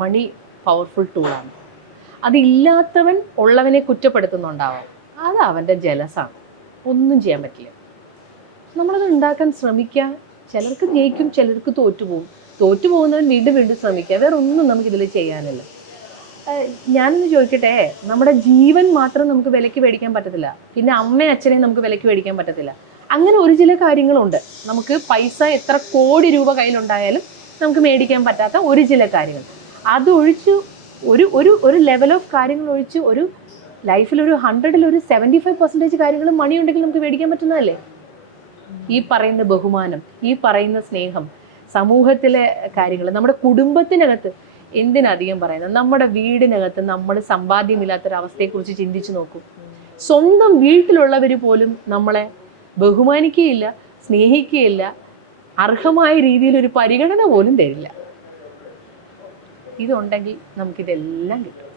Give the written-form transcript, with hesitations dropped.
മണി powerful ടൂളാണ്. അതില്ലാത്തവൻ ഉള്ളവനെ കുറ്റപ്പെടുത്തുന്നുണ്ടാവാം. അത് അവൻ്റെ ജലസാണ്. ഒന്നും ചെയ്യാൻ പറ്റില്ല. നമ്മളത് ഉണ്ടാക്കാൻ ശ്രമിക്കുക. ചിലർക്ക് ജയിക്കും, ചിലർക്ക് തോറ്റുപോകും. തോറ്റുപോകുന്നവൻ വീണ്ടും വീണ്ടും ശ്രമിക്കുക. വേറെ ഒന്നും നമുക്കിതിൽ ചെയ്യാനില്ല. ഞാനൊന്ന് ചോദിക്കട്ടെ, നമ്മുടെ ജീവൻ മാത്രം നമുക്ക് വിലയ്ക്ക് മേടിക്കാൻ പറ്റത്തില്ല. പിന്നെ അമ്മയും അച്ഛനെയും നമുക്ക് വിലയ്ക്ക് മേടിക്കാൻ പറ്റത്തില്ല. അങ്ങനെ ഒരു ചില കാര്യങ്ങളുണ്ട്. നമുക്ക് പൈസ എത്ര കോടി രൂപ കയ്യിലുണ്ടായാലും നമുക്ക് മേടിക്കാൻ പറ്റാത്ത ഒരു ചില കാര്യങ്ങൾ. അതൊഴിച്ച് ഒരു ഒരു ഒരു ലെവൽ ഓഫ് കാര്യങ്ങൾ ഒഴിച്ച് ഒരു ലൈഫിലൊരു 100-ൽ ഒരു 75% കാര്യങ്ങൾ മണി ഉണ്ടെങ്കിൽ നമുക്ക് മേടിക്കാൻ പറ്റുന്നതല്ലേ? ഈ പറയുന്ന ബഹുമാനം, ഈ പറയുന്ന സ്നേഹം, സമൂഹത്തിലെ കാര്യങ്ങൾ, നമ്മുടെ കുടുംബത്തിനകത്ത്, എന്തിനധികം പറയുന്നത്, നമ്മുടെ വീടിനകത്ത് നമ്മൾ സമ്പാദ്യമില്ലാത്തൊരവസ്ഥയെക്കുറിച്ച് ചിന്തിച്ചു നോക്കൂ. സ്വന്തം വീട്ടിലുള്ളവർ പോലും നമ്മളെ ബഹുമാനിക്കുകയില്ല, സ്നേഹിക്കുകയില്ല, അർഹമായ രീതിയിൽ ഒരു പരിഗണന പോലും തരില്ല. ഇതുണ്ടെങ്കിൽ നമുക്കിതെല്ലാം കിട്ടും.